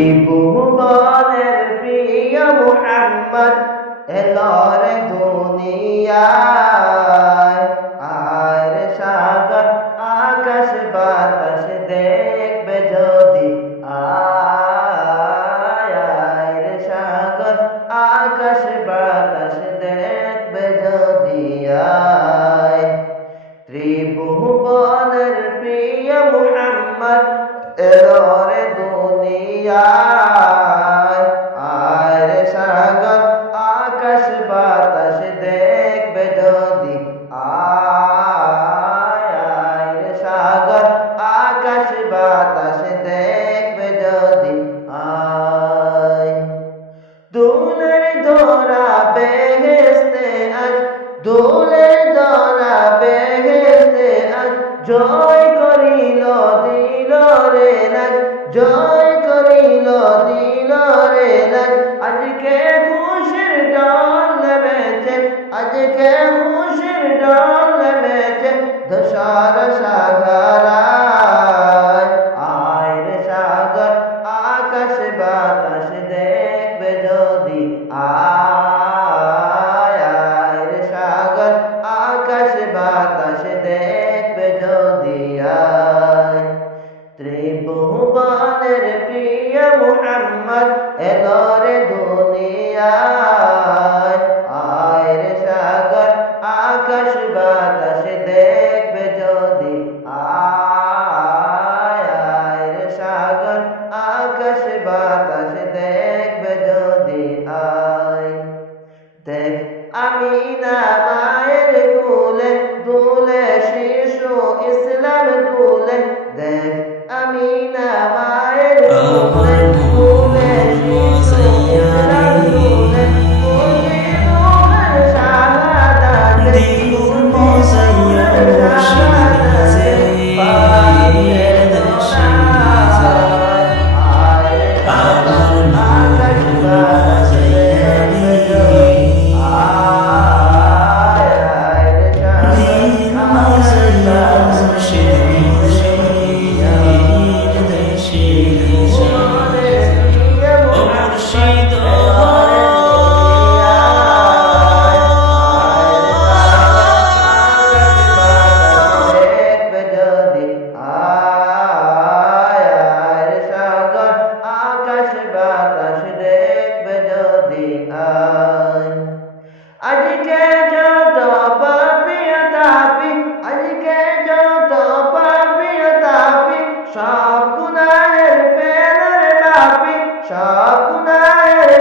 ত্রিভুবনের প্রিয় মুহাম্মদ এলো রে দুনিয়ায়। আর সাগর আকাশ বাতাস দেখবে যদি আয় রে সাগর আকাশ বাতাস দেখবে যদি আয়। ত্রিভুবনের প্রিয় মুহাম্মদ এলো রে দুনিয়ায়। আর সাগর আকাশ বাতাস দেখবে যদি আয় রে সাগর আকাশ বাতাস দেখবে যদি আয়। দুলের ধরা বেহেশতে আজ, দুলের ধরা বেহেশতে আজ জয় করিল দিল রে লাজ, জয় করিল দিল রে লাজ। আজকে খুশির ডাল নেমেছে, আজকে খুশির ডাল নেমেছে দশার সাগরায়। আয় রে সাগর আকাশ বাতাস দেখবে যদি আয় রে সাগর আকাশ বাতাস দেখবে যদি আয়। ত্রিভুবনের প্রিয় মুহাম্মদ এলো রে দুনিয়ায়। আয় রে সাগর আকাশ বাতাস দেখবে যদি আয় রে সাগর আকাশ বাতাস দেখবে যদি আয়। দেখ আমিনা মায়ের কোলে দুলে শিশু ইসলাম দুলে, দেখ আমিনা মায়ের কোলে দুলে শিশু ইসলাম দুলে। নূরের শাহাদাতে, নূরের শাহাদাতে পায়ে দোলায়। আয় আকাশ বাতাস দেখবে যদি আজকে যত পাপী তাপী, আজকে যত পাপী তাপী সব গুনাহের পেলের মাপি, সব গুনাহের